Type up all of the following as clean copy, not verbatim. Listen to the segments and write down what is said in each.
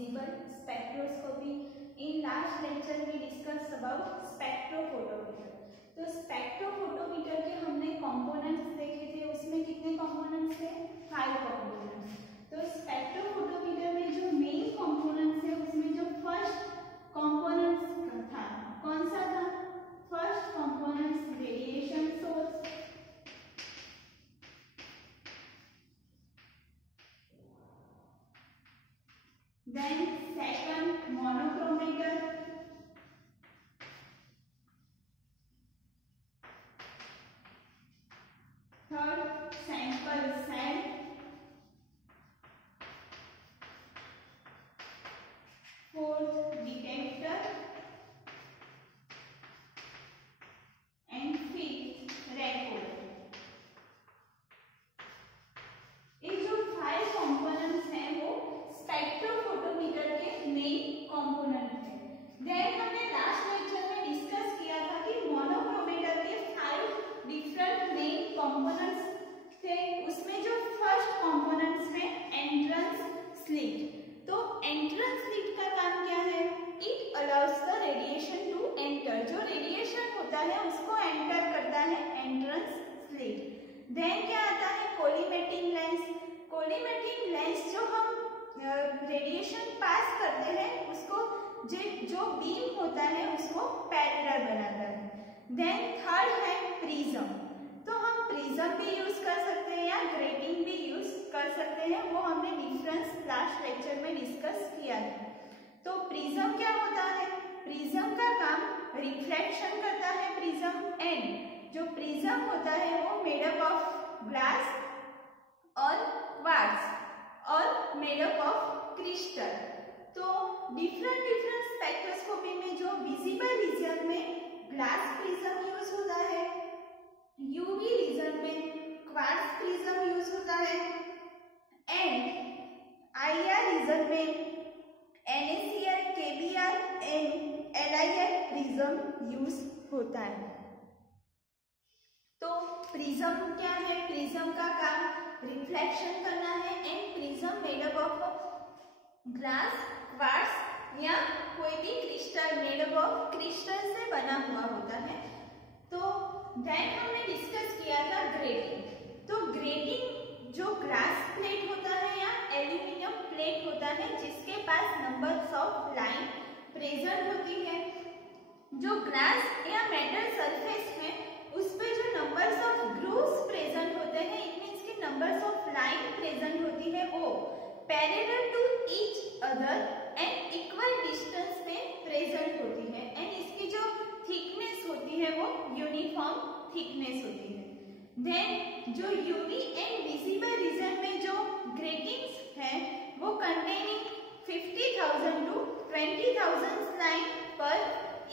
visible spectroscopy. In last lecture we discussed about spectrophotometer. तो spectrophotometer के हमने components देखे थे, उसमें कितने कंपोनेंट्स थे? 5 कंपोनेंट्स। तो स्पेक्ट्रोफोटोमीटर में जो मेन कंपोनेंट्स है उसमें जो फर्स्ट कंपोनेंट्स था कौन सा था? First components radiation source, then second monochromator, third sample cell, fourth detector and fifth record. ये जो 5 कंपोनेंट्स हैं वो स्पेक्ट्रोफोटोमीटर के मेन कंपोनेंट हैं। देन हमने लास्ट लेक्चर में डिस्कस किया था कि मोनोक्रोमेटर के 5 डिफरेंट मेन कंपोनेंट्स थे। उसमें जो फर्स्ट कंपोनेंट्स है एंट्रेंस स्लिट। तो एंट्रेंस स्लिट का काम क्या है? It allows the radiation to enter. जो रेडिएशन होता है उसको एंटर करता है एंट्रेंस स्लिट। देन क्या आता है? Collimating lens. कोलिमेटिंग लेंस जो हम रेडिएशन पास करते हैं उसको जो बीम होता है उसको पैरेलल बनाता है। देन थर्ड है प्रिज्म। तो हम प्रिज्म भी यूज कर सकते हैं या ग्रेटिंग भी यूज कर सकते हैं, वो हमने डिफरेंस लास्ट लेक्चर में डिस्कस किया था। तो प्रिज्म क्या होता है? प्रिज्म का काम रिफ्लेक्शन करता है प्रिज्म, एंड जो प्रिज्म होता है वो मेड अप ऑफ ग्लास और क्वार्ट्ज और मेड अप ऑफ क्रिस्टल। तो डिफरेंट स्पेक्ट्रोस्कोपी में जो विजिबल रीजन में ग्लास प्रिज्म यूज होता है, यूवी रीजन में क्वार्ट्ज प्रिज्म यूज होता है, एंड आईआर रीजन में NaCl, KBr and LIR prism use होता है। तो प्रिज्म क्या है? प्रिज्म का काम रिफ्लेक्शन करना है, and prism made up of glass, quartz या कोई भी crystal, made up of crystal से बना हुआ होता है। तो देन हमने डिस्कस किया था ग्रेटिंग। तो ग्रेटिंग जो ग्लास प्लेट होता है या एल्यूमिनियम प्लेट होता है जिसके पास नंबर्स ऑफ लाइन प्रेजेंट होती है, जो ग्लास या मेटल सरफेस है उस पे जो नंबर्स ऑफ ग्रूव्स प्रेजेंट होते हैं, इट मींस कि नंबर्स ऑफ लाइन प्रेजेंट होती है वो parallel to each other and equal distance पे प्रेजेंट होती है, एंड इसकी जो थिकनेस होती है वो यूनिफॉर्म थिकनेस होती है। देन जो यूवी एंड विजिबल रीजन में जो ग्रेटिंग्स है वो कंटेनिंग 50,000 to 20,000 लाइन पर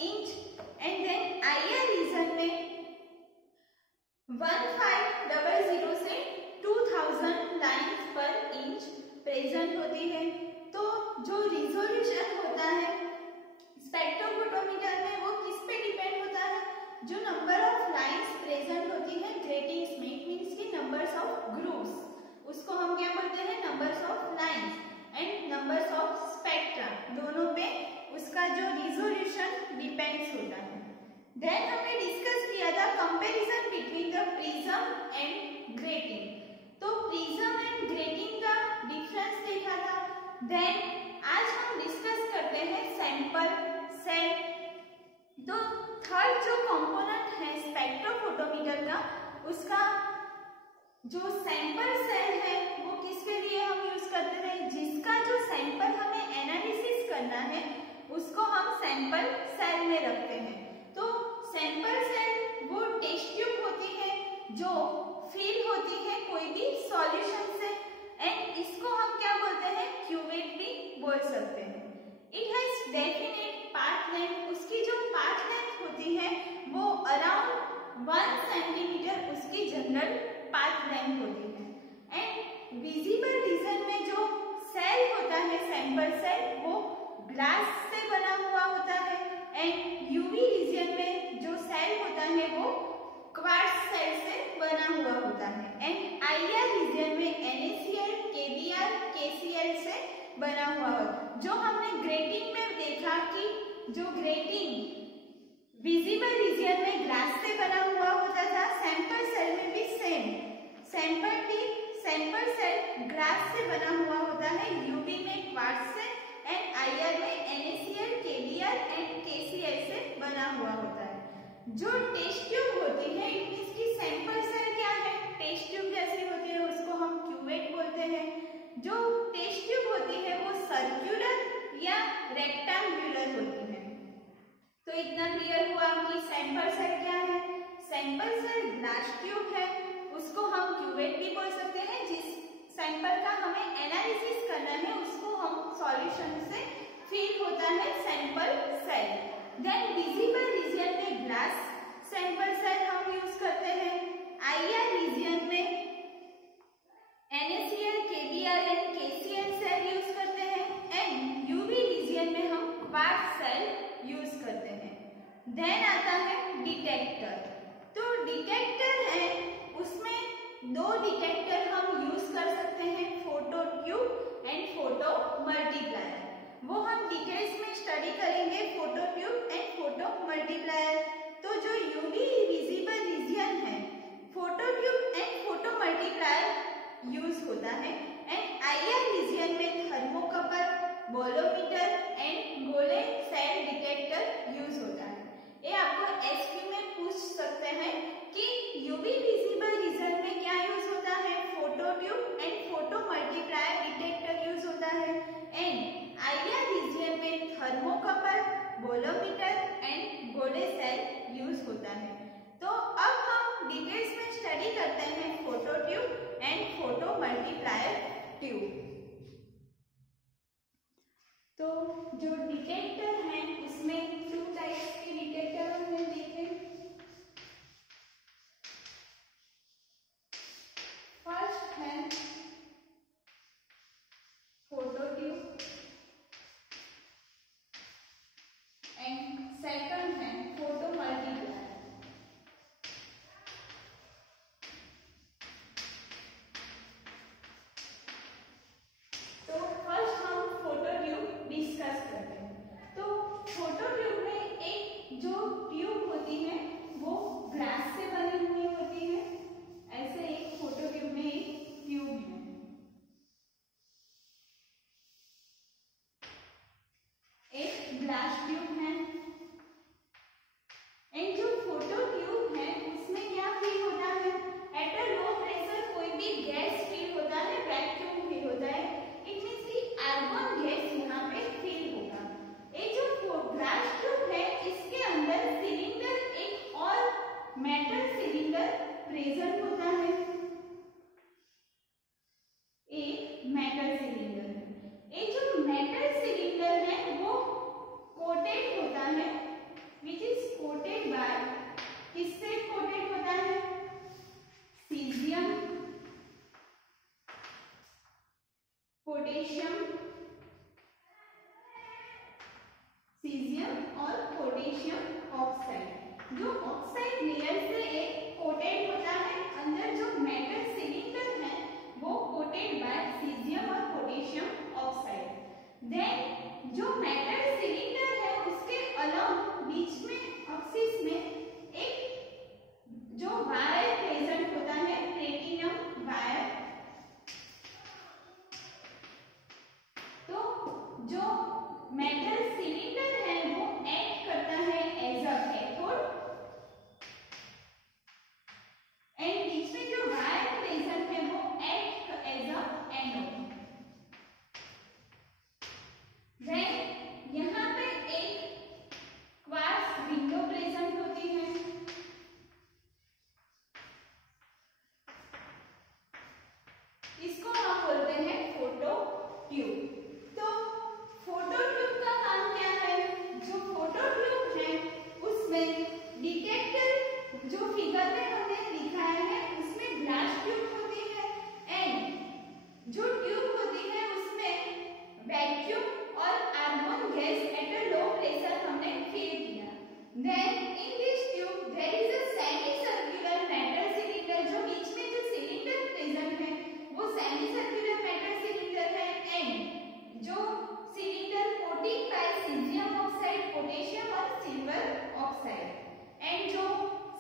inch, and then IR region में 1500 से 2000 लाइन्स पर इंच प्रेजेंट होती है। तो जो रिजोल्यूशन होता है स्पेक्ट्रोफोटोमीटर में वो किस पे डिपेंड होता है? जो नंबर ऑफ लाइन्स प्रेजेंट होती है ग्रेटिंग्स में, इट मींस की नंबर्स ऑफ ग्रूव्स, उसको हम क्या बोलते हैं? Numbers of lines, and numbers of spectra, दोनों पे उसका जो रिजोल्यूशन डिपेंड्स होता है। देन हमने डिस्कस किया था comparison between the prism and grating. तो प्रिज्म एंड ग्रेटिंग का डिफरेंस देखा था। देन आज हम डिस्कस करते हैं सैंपल सेल। तो थर्ड जो कंपोनेंट है स्पेक्ट्रोफोटोमीटर का, उसका जो सैंपल सेल है वो किसके लिए हम यूज करते हैं? जिसका जो सैंपल हमें एनालिसिस करना है उसको हम सैंपल सेल में रखते हैं। तो सैंपल सेल वो टेस्ट ट्यूब होती है जो फिल होती है कोई भी सॉल्यूशन से, एंड इसको हम क्या बोलते हैं? क्यूवेट भी बोल सकते हैं। It has definite path length. उसकी जो पाथ लेंथ होती है वो अराउंड 1 सेंटीमीटर उसकी जनरल पाथ लेंथ होती है, एंड विजिबल रीजन में जो सेल होता है सैंपल सेल वो ग्लास से बना हुआ होता है, एंड यूवी रीजन में जो सेल होता है वो क्वार्ट्ज सेल से बना हुआ होता है, एंड आईआर रीजन में NaCl, KBr, KCl से बना हुआ होता है। जो मल्टीप्लायर। तो जो यूवी विजिबल रीजन है photo tube and photo multiplier use होता है। एंड आईआर रीजन में thermocouple, bolometer and Golay cell detector use होता है। ये आपको एसक्यू में पूछ सकते हैं कि यूवी विजिबल रीजन में क्या यूज होता है, photo tube and photo multiplier detector use होता है। एंड आईआर रीजन में thermocouple, bolometer and Golay cell use होता है। तो अब हम डिटेल्स में स्टडी करते हैं photo tube and photo multiplier tube. तो जो डिटेक्टर हैं उसमें 2 टाइप्स के डिटेक्टर हमने देखे। फर्स्ट है फोटो ट्यूब एंड सेकंड है फोटो मल्टीप्लायर। तो फर्स्ट हम फोटो ट्यूब डिस्कस करते हैं। तो फोटो ट्यूब में एक जो ट्यूब होती है वो ग्लास से बनी हुई होती है। ऐसे एक फोटो ट्यूब में एक ट्यूब है। एक ग्लास ट्यूब है। एंड जो फोटो ट्यूब है उसमें क्या फील होता है, एट अ लो प्रेशर कोई भी गैस फील होता है, वैक्यूम फील होता है। इट मींस कि आर्गन गैस यहाँ पे फील होगा। ये जो ग्लास ट्यूब है इसके अंदर सिलेंडर, एक और मेटल सिलेंडर प्रेजेंट होता है। एक मेटल सिलेंडर है। ये जो मेटल सिलेंडर है वो कोटेड होता है, विच इज कोटेड बाय, किससे कोटेड होता है, सीजियम, पोटेशियम, सीजियम और पोटेशियम ऑक्साइड। जो ऑक्साइड लेयर से एक कोटेड होता है, अंदर जो मेटल सिलेंडर है वो कोटेड बाय सीजियम और पोटेशियम ऑक्साइड। देन जो मेटल सिलेंडर है उसके अलोंग बीच में एक्सिस में एक जो वायर प्रेजेंट होता है, प्लेटिनम वायर। तो जो मेटल सिलेंडर है वो एक्ट करता है एज अ कैथोड एंड बीच में जो वायर प्रेजेंट है वो act as a anode. Then यहाँ पे एक क्वार्ट्ज विंडो प्रेजेंट होती है। इसको हम बोलते हैं फोटो ट्यूब। तो फोटो ट्यूब का काम क्या है, जो फोटो ट्यूब है उसमें डिटेक्टर जो फिगर में हमने दिखाया है उसमें ग्लास ट्यूब होती है एंड जो ट्यूब होती है उसमें वैक्यूम और argon gas at a low pressure हमने फील किया। Then in this tube there is a semi circular metal cylinder. जो बीच में जो सिलेंडर प्रेजेंट है वो सेमी सर्कुलर मेटल सिलेंडर है एंड जो cylinder coating by cesium oxide, potassium और सिल्वर ऑक्साइड। एंड जो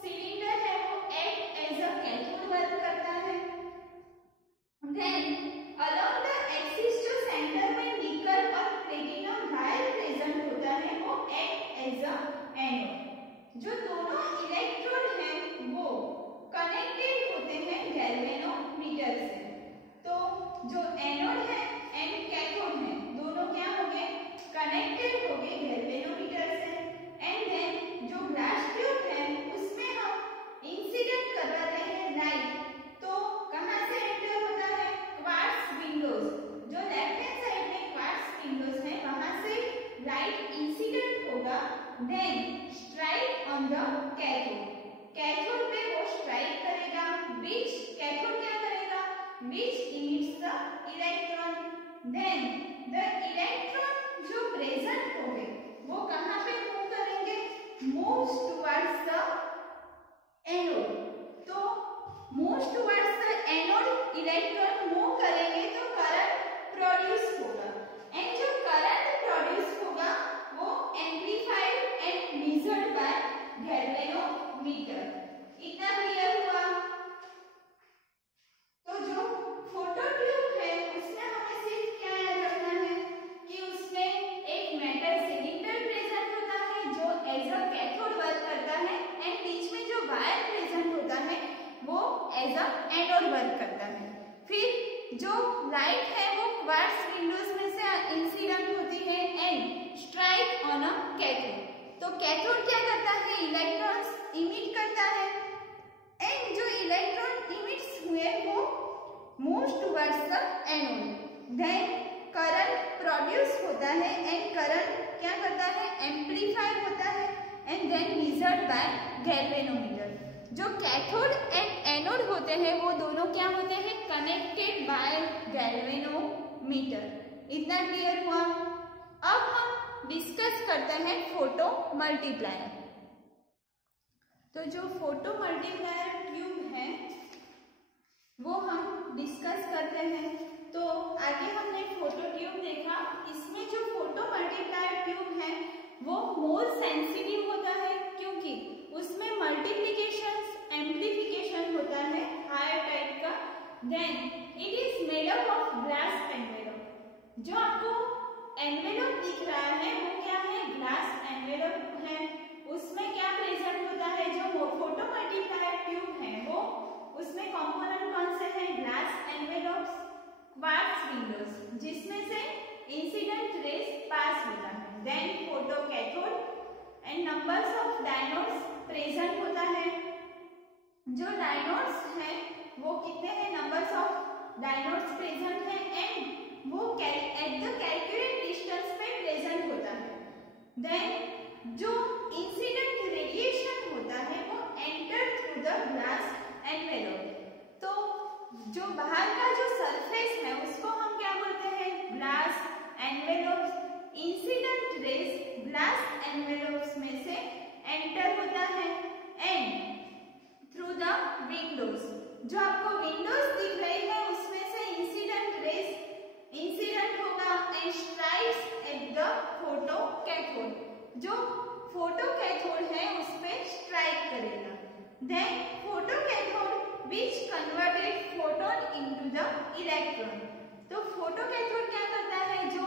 सिलेंडर है वो act as a cathode work करता है। देन अलोंग द एक्सिस जो सेंटर में निकल और प्लेटिनम वायर प्रेजेंट होता है वो एक्ट एज अ एनोड। जो दोनों इलेक्ट्रोड हैं वो कनेक्टेड होते हैं गैल्वेनोमीटर से। तो जो एनोड है एंड कैथोड है दोनों क्या हो गए, कनेक्टेड हो गए गैल्वेनोमीटर से। एंड देन जो ग्लास ट्यूब है उसमें हम इंसिडेंट कर रहे हैं लाइट। तो कहां से एंटर होता है, क्वार्ट्ज विंडोज। जो लेफ्ट हैंड साइड में क्वार्ट्ज विंडोज है वहां से लाइट इंसिडेंट होगा। Then strike on the cathode. Cathode पे वो स्ट्राइक करेगा, which कैथोड क्या करेगा, which emits the electron. Then the electron जो प्रेजेंट होंगे वो कहाँ पे मूव करेंगे, moves towards the anode. तो moves towards the anode electron move करेंगे तो करंट प्रोड्यूस होगा एंड जो करंट प्रोड्यूस होगा वो amplified and measured as a anode work करता है। फिर जो लाइट है वो क्वार्ट्ज विंडोज में से इंसिडेंट होती है and strike on a cathode. तो कैथोड क्या करता है, इलेक्ट्रॉन्स इमिट करता है एंड जो इलेक्ट्रॉन इमिट्स हुए वो moves towards the anode. Then current produce होता है एंड करंट क्या करता है, एम्पलीफाई होता है and then measured by galvanometer. जो कैथोड एंड एनोड होते हैं वो दोनों क्या होते हैं, कनेक्टेड बाय गैल्वेनोमीटर। इतना क्लियर हुआ। अब हम डिस्कस करते हैं फोटो मल्टीप्लायर। तो जो फोटो मल्टीप्लायर ट्यूब है वो हम डिस्कस करते हैं। तो आगे हमने फोटो ट्यूब देखा, इसमें जो फोटो मल्टीप्लायर ट्यूब है वो मोर सेंसिटिव होता है क्योंकि उसमें मल्टीप्लिकेशन एम्प्लीफिकेशन होता है हायर टाइप का। Then it is made up of glass envelope. जो आपको एनवेलप दिख रहा है वो क्या है, ग्लास एनवेलप है। उसमें क्या प्रेजेंट होता है, जो फोटो मल्टीप्लायर ट्यूब है वो उसमें कंपोनेंट कौन से हैं, ग्लास एनवेलप्स, क्वार्ट्ज विंडोज जिसमें से इंसिडेंट रेज पास होता है। Then photo cathode and numbers of diodes present होता है। जो डायोड्स हैं वो कितने हैं, नंबर्स ऑफ डायोड्स प्रेजेंट हैं एंड वो एट द कैलकुलेट डिस्टेंस पे प्रेजेंट होता है। देन जो इंसिडेंट रेडिएशन होता है वो enter through the glass envelope. तो जो बाहर का जो सरफेस है उसको हम क्या बोलते हैं, glass envelope. Incident raise glass envelopes में से एंटर होता है एंड थ्रू द विंडोज। जो आपको विंडोज दिख रही है उसमें से इंसिडेंट रेज इंसिडेंट होगा and strikes at the photo cathode. जो फोटो कैथोड है उस पे स्ट्राइक करेगा। Then photo cathode which converted photon into the electron. तो फोटो कैथोड क्या करता है, जो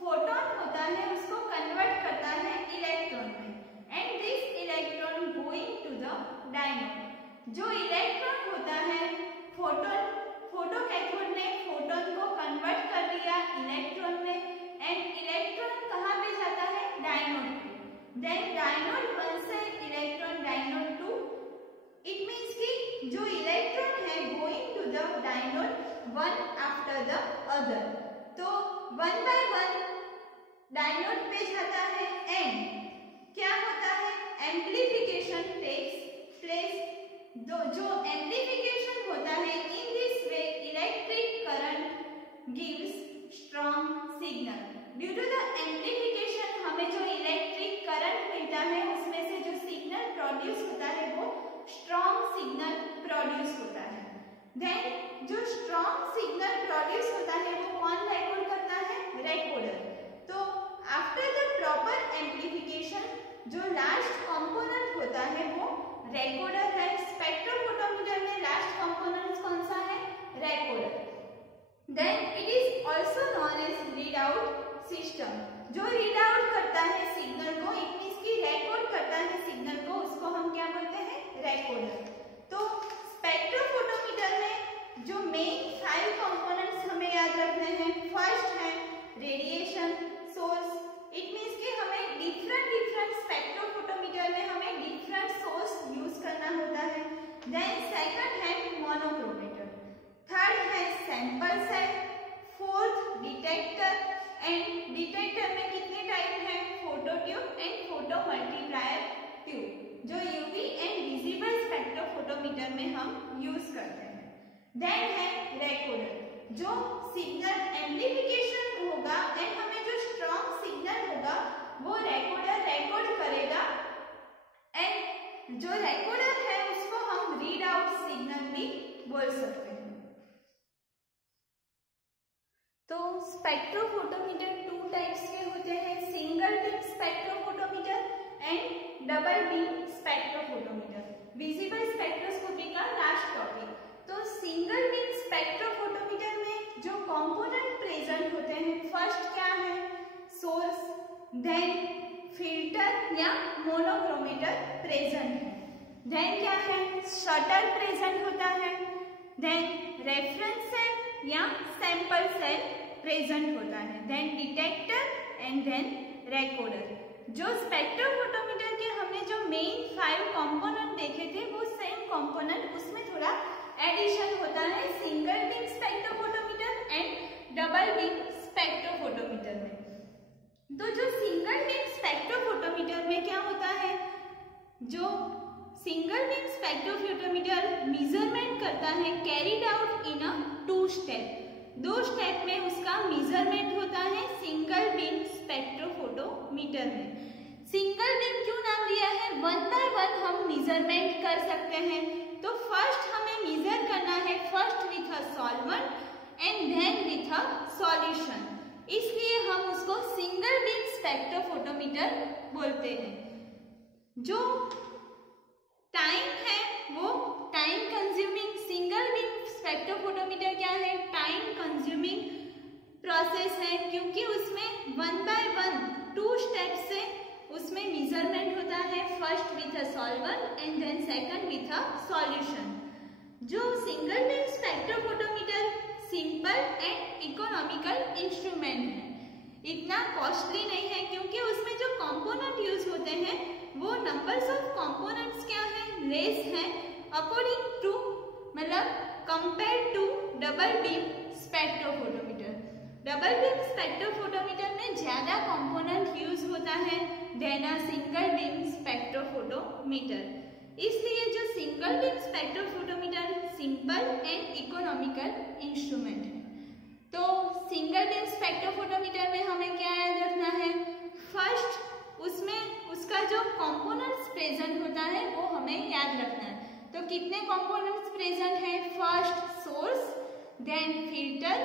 फोटोन होता है उसको कन्वर्ट करता है इलेक्ट्रॉन में and this electron going to the diode. जो इलेक्ट्रॉन होता है फोटो कैथोड ने फोटोन को कन्वर्ट कर दिया इलेक्ट्रॉन में एंड इलेक्ट्रॉन कहाँ पे जाता है, डायोड पे। देन डायोड 1 से इलेक्ट्रॉन डायोड 2। इट मींस कि जो इलेक्ट्रॉन है going to the diode one after the other. तो 1 by 1 डायोड पे जाता है एंड क्या होता है, एम्प्लीफिकेशन टेक्स प्लेस। जो एम्प्लीफिकेशन होता है in this way electric current gives strong signal. Due to the amplification हमें जो इलेक्ट्रिक करंट मिलता है उसमें से जो सिग्नल प्रोड्यूस होता है वो स्ट्रॉन्ग सिग्नल प्रोड्यूस होता है। देन जो स्ट्रॉन्ग सिग्नल प्रोड्यूस होता है वो कौन रिकॉर्ड करता है, रिकॉर्डर। तो आफ्टर द प्रॉपर एम्प्लीफिकेशन जो लास्ट कंपोनेंट होता है वो रिकॉर्डर है। स्पेक्ट्रोफोटोमीटर में लास्ट कंपोनेंट कौन सा है, recorder. Then it is also known as read out system. जो रीड आउट करता है सिग्नल को, इट मींस कि रिकॉर्ड करता है सिग्नल को, उसको हम क्या बोलते हैं, रिकॉर्डर। तो स्पेक्ट्रोफोटोमीटर में जो मेन 5 कंपोनेंट्स हमें याद रखने हैं, फर्स्ट है रेडिएशन सोर्स। इट मींस कि हमें डिफरेंट स्पेक्ट्रोफोटोमीटर में हमें डिफरेंट सोर्स यूज करना होता है। देन सेकंड है मोनोक्रोमेटर, थर्ड है sample set, fourth detector and detector में कितने टाइप हैं, photo tube and photo multiplier tube, जो यूवी एंड विजिबल स्पेक्ट्रोफोटोमीटर में हम यूज करते हैं। देन है रिकॉर्डर, जो सिग्नल एम्प्लीफिकेशन होगा एंड हमें जो स्ट्रॉन्ग सिग्नल होगा वो रिकॉर्डर रिकॉर्ड करेगा एंड जो रिकॉर्डर है उसको हम रीड आउट सिग्नल भी बोल सकते हैं। तो स्पेक्ट्रोफोटोमीटर 2 टाइप्स के होते हैं, single beam spectrophotometer and double beam spectrophotometer. Visible spectroscopy का लास्ट टॉपिक। तो सिंगल बीम स्पेक्ट्रोफोटोमीटर में जो कंपोनेंट प्रेजेंट होते हैं, फर्स्ट क्या है, सोर्स, देन फिल्टर या मोनोक्रोमेटर प्रेजेंट है, देन क्या है, शटर प्रेजेंट होता है, रेफरेंस सेल या सैंपल सेल प्रेजेंट होता है, then detector and then recorder. जो स्पेक्ट्रोफोटोमीटर के हमने जो मेन 5 कंपोनेंट देखे थे वो सेम कंपोनेंट उसमें थोड़ा एडिशन होता है single beam spectrophotometer and double beam spectrophotometer में। तो जो सिंगल बीम स्पेक्ट्रोफोटोमीटर में क्या होता है, जो सिंगल बीम स्पेक्ट्रोफोटोमीटर मेजरमेंट करता है carried out in a 2 step. 2 step में उसका मेजरमेंट होता है सिंगल बीम स्पेक्ट्रोफोटोमीटर में। सिंगल बीम क्यों नाम दिया है, 1 बाय 1 हम मेजरमेंट कर सकते हैं। तो फर्स्ट हमें मेजर करना है first with a solvent and then with a solution, इसलिए हम उसको सिंगल बीम स्पेक्ट्रोफोटोमीटर बोलते हैं। जो टाइम है वो time consuming, single beam spectrophotometer क्या है, टाइम कंज्यूमिंग प्रोसेस है, क्योंकि उसमें 1 बाय 1 2 स्टेप से उसमें मेजरमेंट होता है, first with a solvent and then second with a solution. जो single beam spectrophotometer simple and economical instrument है, इतना कॉस्टली नहीं है, क्योंकि उसमें जो कंपोनेंट यूज होते हैं वो नंबर्स ऑफ कंपोनेंट्स क्या है, लेस है अकॉर्डिंग टू, मतलब compare to double beam spectrophotometer. Double beam spectrophotometer में ज्यादा कंपोनेंट यूज होता है then a single beam spectrophotometer, इसलिए जो single beam spectrophotometer simple and economical instrument है। तो सिंगल बीम स्पेक्ट्रोफोटोमीटर में हमें क्या याद रखना है, फर्स्ट उसमें उसका जो कंपोनेंट्स प्रेजेंट होता है वो हमें याद रखना है। तो कितने कंपोनेंट्स प्रेजेंट है, फर्स्ट सोर्स, देन फिल्टर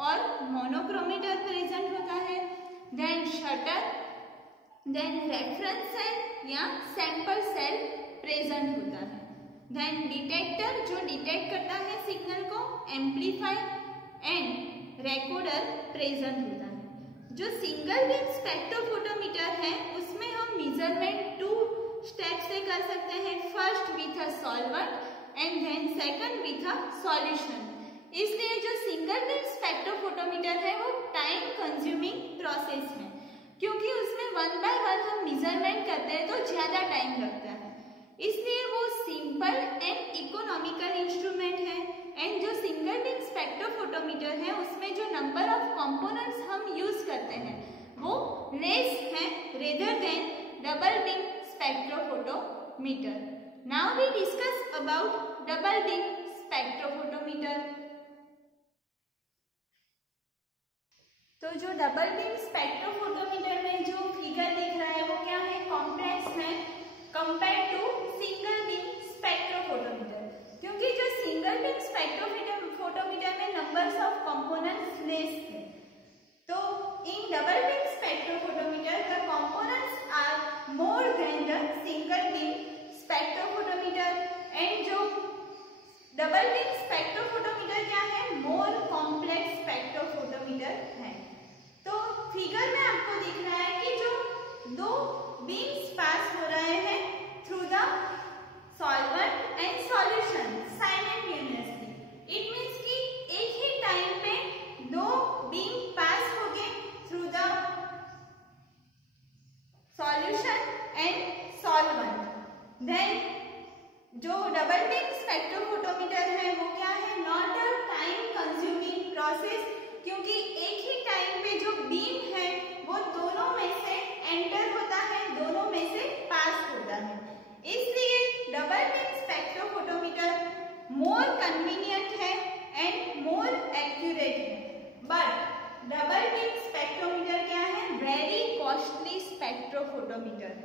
और मोनोक्रोमीटर प्रेजेंट होता है, then shutter, then reference cell या सैंपल सेल प्रेजेंट होता है, देन डिटेक्टर जो डिटेक्ट करता है सिग्नल को, एम्पलीफायर एंड रिकॉर्डर प्रेजेंट होता है। जो सिंगल बीम स्पेक्ट्रोफोटोमीटर है उसमें हम मेजरमेंट 2 स्टेप से कर सकते हैं, first with a solvent and then second with a solution, इसलिए जो सिंगल बीम स्पेक्ट्रोफोटोमीटर है वो टाइम कंज्यूमिंग प्रोसेस है, क्योंकि उसमें 1 बाय 1 हम मेजरमेंट करते हैं तो ज्यादा टाइम लगता है, इसलिए वो सिंपल एंड इकोनॉमिकल इंस्ट्रूमेंट है। एंड जो सिंगल बीम स्पेक्ट्रोफोटोमीटर है उसमें जो नंबर ऑफ कंपोनेंट्स हम यूज करते हैं वो लेस है rather than double beam spectrophotometer. Now we discuss about double beam spectrophotometer. तो जो डबल बीम स्पेक्ट्रोफोटोमीटर में जो फिगर दिख रहा है वो क्या है, कॉम्प्लेक्स है compare to single beam spectrophotometer, क्योंकि जो सिंगल बीम स्पेक्ट्रोफोटोमीटर में नंबर्स ऑफ कंपोनेंट्स लेस है। तो in double beam spectrophotometer the components are more than the single beam spectrophotometer, and जो डबल बीम स्पेक्ट्रोफोटोमीटर क्या है, मोर कॉम्प्लेक्स स्पेक्ट्रोफोटोमीटर है। तो फिगर में आपको दिख रहा है कि जो 2 बीम्स पास हो रहे हैं through the solvent and solution simultaneously, it means कि एक ही टाइम पे 2 बीम पास हो गए through the solution and solvent. Then जो डबल बीम स्पेक्ट्रोफोटोमीटर है वो क्या है, not a time consuming process, क्योंकि एक ही टाइम पे जो बीम है वो दोनों में से एंटर होता है, दोनों में से पास होता है, इसलिए double beam spectrophotometer more convenient है एंड मोर एक्यूरेट है। बट डबल बीम स्पेक्ट्रोमीटर क्या है, very costly spectrophotometer.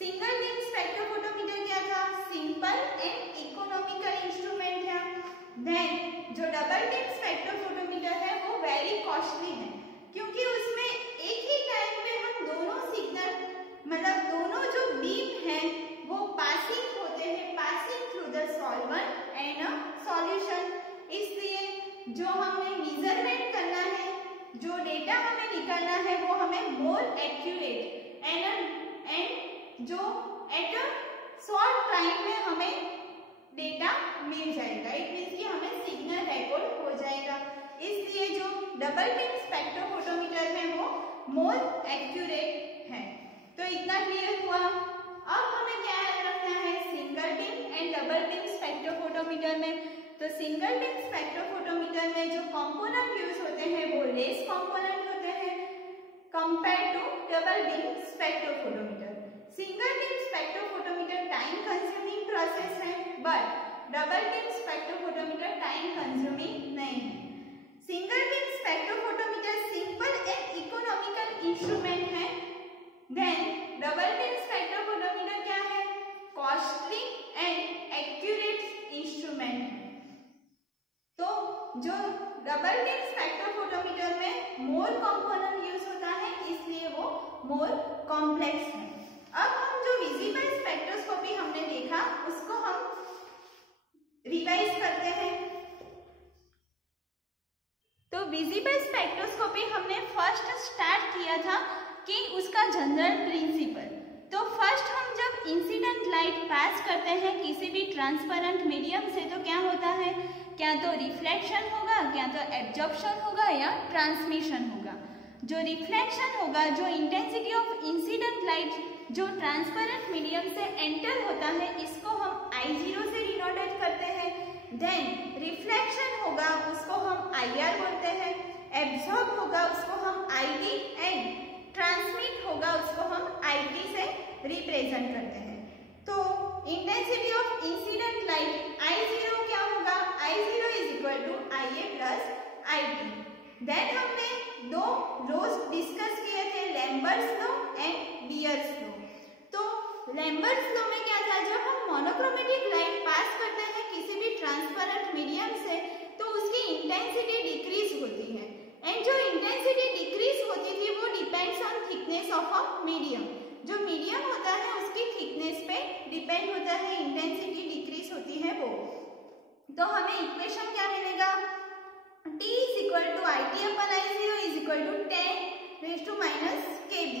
Single beam spectrophotometer क्या था, सिंपल एंड इकोनॉमिकल इंस्ट्रूमेंट है। देन जो डबल बीम स्पेक्ट्रोफोटोमीटर है वो वेरी कॉस्टली है, क्योंकि उसमें एक ही टाइम पे हम दोनों सिग्नल, मतलब दोनों जो बीम है वो पासिंग होते हैं, passing through the solvent and a solution, इसलिए जो हमें मेजरमेंट करना है, जो डेटा हमें निकालना है वो हमें मोर एक्यूरेट एंड जो एट अ शॉर्ट टाइम में हमें डेटा मिल जाएगा, इट मींस कि हमें signal record double beam spectrophotometer में जो कंपोनेंट यूज होते हैं वो लेस कंपोनेंट होते हैं compare to double beam spectrophotometer. Single beam spectrophotometer time consuming process है, but double beam spectrophotometer time consuming नहीं है। Single beam spectrophotometer simple and economical instrument है, देन डबल बीम स्पेक्ट्रोफोटोमीटर क्या है, कॉस्टली एंड एक्यूरेट इंस्ट्रूमेंट है। तो जो double beam spectrophotometer में मोर कंपोनेंट यूज होता है, इसलिए वो मोर कॉम्प्लेक्स है। अब हम जो विजिबल स्पेक्ट्रोस्कोपी हमने देखा उसको हम रिवाइज करते हैं। तो विजिबल स्पेक्ट्रोस्कोपी हमने फर्स्ट स्टार्ट किया था कि उसका जनरल प्रिंसिपल। तो फर्स्ट हम जब इंसिडेंट लाइट पास करते हैं किसी भी ट्रांसपेरेंट मीडियम से तो क्या होता है, क्या तो रिफ्लेक्शन होगा, क्या तो एब्जॉर्प्शन होगा या ट्रांसमिशन होगा। जो रिफ्लेक्शन होगा, जो इंटेंसिटी ऑफ इंसिडेंट लाइट जो ट्रांसपेरेंट मीडियम से एंटर होता है, इसको हम I0 से डिनोटेट करते हैं। देन रिफ्लेक्शन होगा, उसको हम IR बोलते हैं। एब्जॉर्ब होगा, उसको हम ID एंड ट्रांसमिट होगा, उसको हम IT से रिप्रेजेंट करते हैं। तो intensity of incident light I0 क्या होगा, I0 is equal to IA plus IT। देन हमने दो लॉज डिस्कस किए थे, Lambert's law and Beer's law. तो लैम्बर्ट्स लॉ में क्या था, जब हम मोनोक्रोमेटिक लाइट पास करते हैं किसी भी ट्रांसपेरेंट मीडियम से तो उसकी इंटेंसिटी डिक्रीज होती है, एंड जो इंटेंसिटी डिक्रीज होती थी वो depends on thickness of a medium. जो मीडियम होता है उसकी थिकनेस पे डिपेंड होता है, इंटेंसिटी डिक्रीज होती है वो। तो हमें इक्वेशन क्या मिलेगा, T is equal to IT upon I0 is equal to 10 raise to minus KB।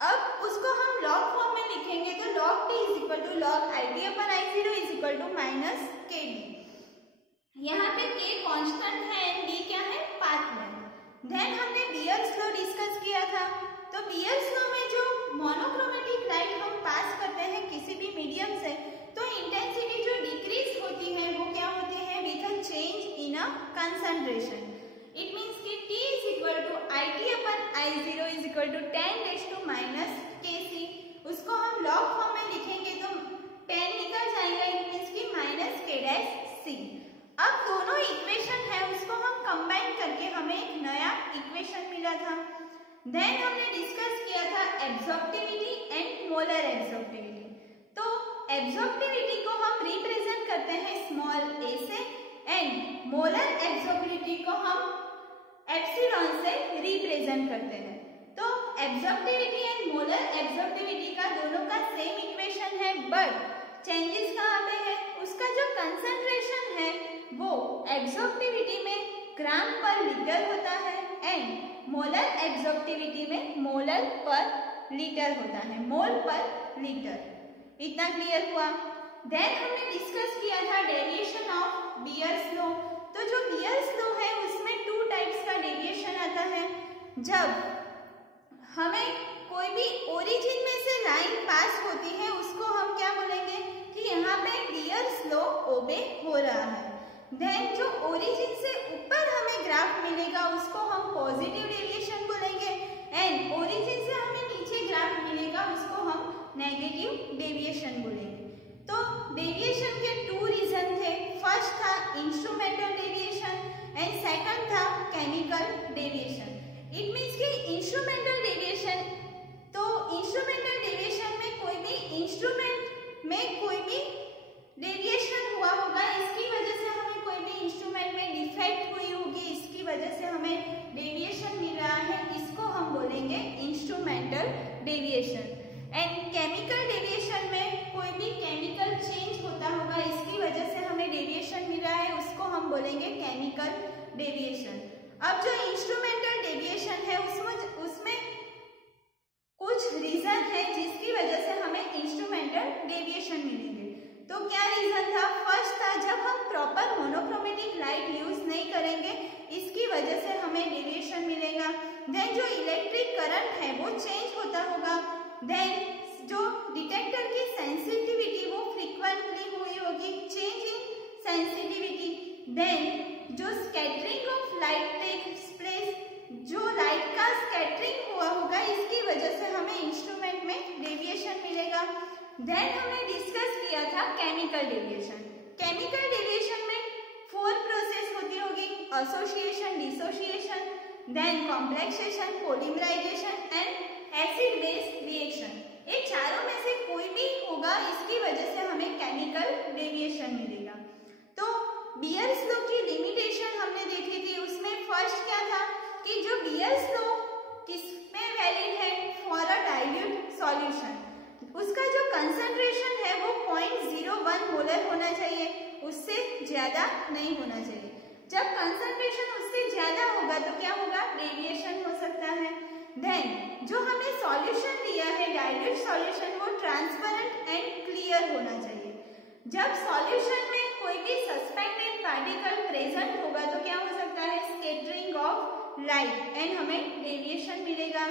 अब उसको हम लॉग फॉर्म में लिखेंगे तो log T is equal to log IT upon I0 is equal to minus KB। यहाँ पे K कांस्टेंट है and D क्या है, पाथ लेंथ। देन हमने बियर्स लॉ डिस्कस किया था। तो बियर्स लॉ में जो मोनोक्रोमेटिक लाइट हम पास करते हैं किसी भी मीडियम से तो इंटेंसिटी जो डिक्रीज होती है वो क्या होती है, with a change in a concentration. It means कि T is equal to IT upon I0 is equal to 10 raise to minus KC। उसको हम लॉग फॉर्म में लिखेंगे तो 10 निकल जाएगा, इट मींस कि माइनस K'(C). अब दोनों इक्वेशन है उसको हम कंबाइन करके हमें एक नया इक्वेशन मिला था। देन हमने डिस्कस किया था एब्जॉर्प्टिविटी एंड मोलर एब्जॉर्प्टिविटी। तो एब्जॉर्प्टिविटी को हम रिप्रेजेंट करते हैं स्मॉल a से एंड मोलर एब्जॉर्प्टिविटी को हम एप्सिलॉन से रिप्रेजेंट करते हैं। तो एब्जॉर्प्टिविटी एंड मोलर एब्जॉर्प्टिविटी का दोनों का सेम इक्वेशन है, बट चेंजेस कहाँ पे है, उसका जो कंसंट्रेशन है वो एब्जॉर्प्टिविटी में ग्राम पर लीटर होता है एंड मोलर एब्जॉर्प्टिविटी में मोलर पर लीटर होता है, मोल पर लीटर। इतना क्लियर हुआ। देन हमने डिस्कस किया था डेविएशन ऑफ बियर्स लॉ। तो जो बियर्स लॉ है उसमें 2 टाइप्स का डेविएशन आता है। जब हमें कोई भी ओरिजिन में से लाइन पास होती है उसको हम क्या बोलेंगे कि यहाँ पे बियर्स लॉ ओबे हो रहा है। देन जो ओरिजिन से ऊपर हमें ग्राफ मिलेगा उसको हम पॉजिटिव डेविएशन बोलेंगे एंड ओरिजिन से हमें नीचे ग्राफ मिलेगा उसको हम नेगेटिव डेविएशन बोलेंगे। तो डेविएशन के 2 रीजन थे। फर्स्ट था इंस्ट्रूमेंटल डेविएशन एंड सेकंड था केमिकल डेविएशन। इट मींस कि इंस्ट्रूमेंटल डेविएशन, तो इंस्ट्रूमेंटल डेविएशन में कोई भी इंस्ट्रूमेंट में कोई भी डेविएशन हुआ होगा, इसकी वजह से हमें कोई भी इंस्ट्रूमेंट में डिफेक्ट हुई होगी, इसकी वजह से हमें डेविएशन मिल रहा है, इसको हम बोलेंगे instrumental deviation. And chemical deviation में कोई भी केमिकल चेंज होता होगा, इसकी वजह से हमें डेविएशन मिल रहा है, उसको हम बोलेंगे केमिकल डेविएशन। अब जो इंस्ट्रूमेंटल डेविएशन है उसमें कुछ रीजन है जिसकी वजह से हमें इंस्ट्रूमेंटल डेविएशन मिलेंगे। तो क्या रीजन था, फर्स्ट था जब हम प्रॉपर मोनोक्रोमेटिक लाइट यूज नहीं करेंगे इसकी वजह से हमें डेविएशन मिलेगा। देन जो इलेक्ट्रिक करंट है वो चेंज होता होगा। देन जो डिटेक्टर की सेंसिटिविटी वो फ्रीक्वेंटली हुई होगी, चेंज इन सेंसिटिविटी। देन जो scattering of light takes place, जो लाइट का स्कैटरिंग हुआ होगा इसकी वजह से हमें इंस्ट्रूमेंट में डेविएशन मिलेगा। देन हमने डिस्कस किया था केमिकल डेविएशन। केमिकल डेविएशन में 4 प्रोसेस होती होगी, association, dissociation, then complexation, polymerisation and acid base reaction. ये चारों में से कोई भी होगा, इसकी वजह से हमें केमिकल डेविएशन मिलेगा। तो बियर्स लॉ की लिमिटेशन हमने देखी थी, उसमें फर्स्ट क्या था कि जो बियर्स लॉ किसमें वैलिड है, फॉर अ डाइल्यूट सॉल्यूशन, उसका जो कंसंट्रेशन है वो 0.01 मोलर होना चाहिए, उससे ज्यादा नहीं होना चाहिए। जब कंसंट्रेशन उससे ज्यादा होगा तो क्या होगा, डेविएशन हो सकता है। देन जो हमें सॉल्यूशन दिया है डाइल्यूट सॉल्यूशन, वो ट्रांसपेरेंट एंड क्लियर होना चाहिए। जब सॉल्यूशन में कोई भी सस्पेंडेड पार्टिकल प्रेजेंट होगा तो क्या हो सकता है, स्कैटरिंग ऑफ लाइट एंड हमें डेविएशन मिलेगा।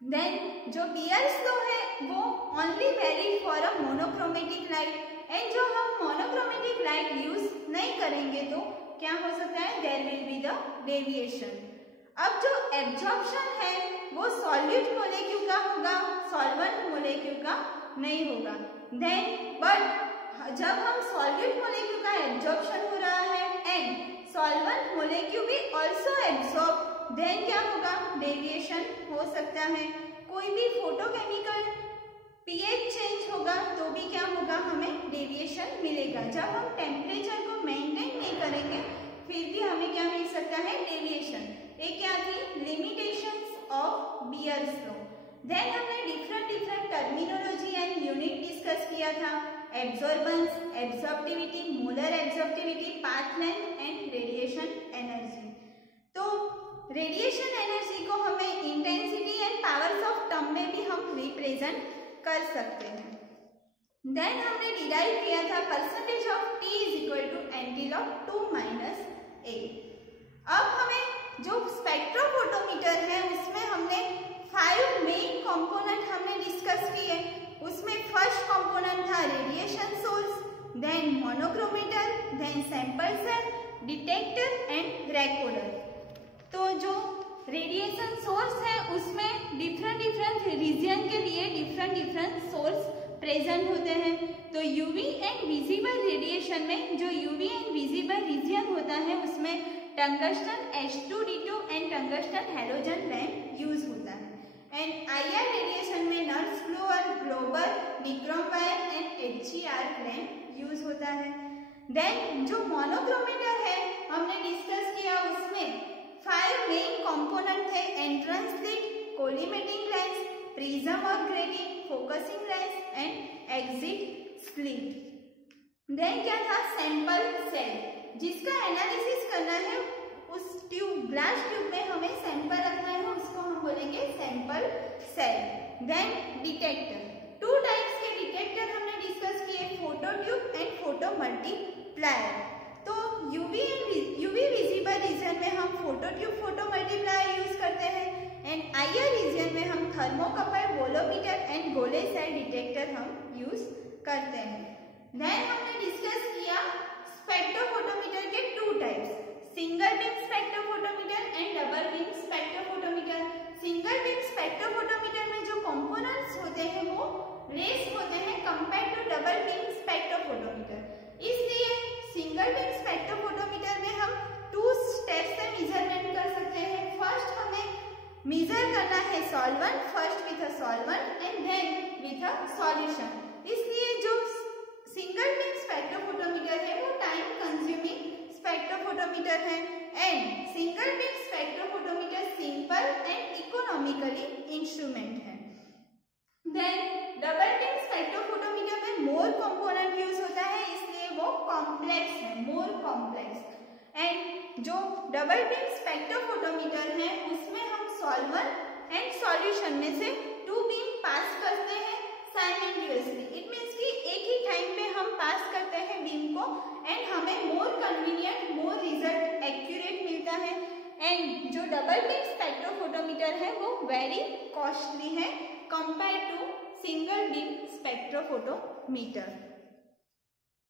देन जो बियर्स लॉ है वो only valid for a monochromatic light, and जो हम मोनोक्रोमेटिक लाइट यूज नहीं करेंगे तो क्या हो सकता है, there will be the deviation. अब जो एब्जॉर्प्शन है वो सॉल्यूट मोलेक्यूल का होगा, सॉल्वेंट मोलेक्यूल का नहीं होगा। देन बट जब हम सॉल्यूट मोलेक्यूल का एब्जॉर्प्शन हो रहा है एंड सॉल्वेंट मोलेक्यूल भी आल्सो एब्जॉर्ब, देन क्या होगा, डेविएशन हो सकता है। कोई भी फोटोकेमिकल पीएच चेंज होगा तो भी क्या होगा, हमें डेविएशन मिलेगा। जब हम टेम्परेचर को मेंटेन नहीं करेंगे फिर भी हमें क्या मिल सकता है, डेविएशन। ये क्या थी, limitations of Beer's law. Then हमने different terminology and unit discuss किया था, absorbance, absorptivity, molar absorptivity, path length and radiation energy. तो रेडिएशन एनर्जी को हमें intensity and powers of term में भी हम रिप्रेजेंट कर सकते हैं। देन हमने डिराइव किया था percentage of T is equal to anti log 2 - A। अब हमें जो स्पेक्ट्रोफोटोमीटर है उसमें हमने 5 मेन कंपोनेंट हमने डिस्कस किए। उसमें फर्स्ट कंपोनेंट था radiation source, then monochromator, then sample cell, detector and recorder. तो जो रेडिएशन सोर्स है उसमें डिफरेंट रीजन के लिए डिफरेंट सोर्स प्रेजेंट होते हैं। तो यूवी एंड विजिबल रेडिएशन में जो यूवी एंड विजिबल रीजन होता है उसमें tungsten H2D2 and tungsten halogen lamp use होता है। एंड IR रेडिएशन में Nernst glower, global, nichrome wire and HGR lamp use होता है। देन जो मोनोक्रोमीटर है हमने डिस्कस किया, उसमें 5 मेन कंपोनेंट थे, entrance slit, collimating lens, prism और grating, focusing lens and exit slit. Then क्या था, सैंपल सेल, जिसका एनालिसिस करना है, उस ट्यूब, ग्लास ट्यूब में हमें सैंपल रखना है, उसको हम बोलेंगे sample cell. Then detector, 2 types के डिटेक्टर हमने डिस्कस किए, photo tube and photo multiplier. तो यूवी विजिबल रीजन में हम photo tube, photo multiplier use करते हैं, एंड IR रीजन में हम thermocouple, bolometer and Golay cell detector हम यूज करते हैं। देन हमने डिस्कस किया स्पेक्ट्रोफोटोमीटर के 2 types, single beam spectrophotometer and double beam spectrophotometer. Single beam spectrophotometer में जो कंपोनेंट्स होते हैं वो लेस होते हैं compare to double beam spectrophotometer, इसलिए सिंगल बीम स्पेक्ट्रोफोटोमीटर में हम 2 स्टेप से मेजरमेंट कर सकते हैं। फर्स्ट हमें मेजर करना है solvent, first with a solvent and then with a solution. इसलिए जो सिंगल बीम स्पेक्ट्रोफोटोमीटर है वो टाइम कंज्यूमिंग स्पेक्ट्रोफोटोमीटर है, and single beam spectrophotometer simple and economically instrument है। देन डबल बीम स्पेक्ट्रोफोटोमीटर में मोर कंपोनेंट यूज होता है, इसलिए वो कॉम्प्लेक्स है, मोर कॉम्प्लेक्स। एंड जो डबल बीम स्पेक्ट्रोफोटोमीटर है उसमें हम सॉल्वेंट एंड सॉल्यूशन में से 2 बीम पास करते हैं साइमल्टेनियसली। इट मींस कि एक ही टाइम पे हम पास करते हैं बीम को, एंड हमें more convenient, more result accurate मिलता है। एंड जो डबल बीम स्पेक्ट्रोफोटोमीटर है वो वेरी कॉस्टली है compare to single beam spectrophotometer.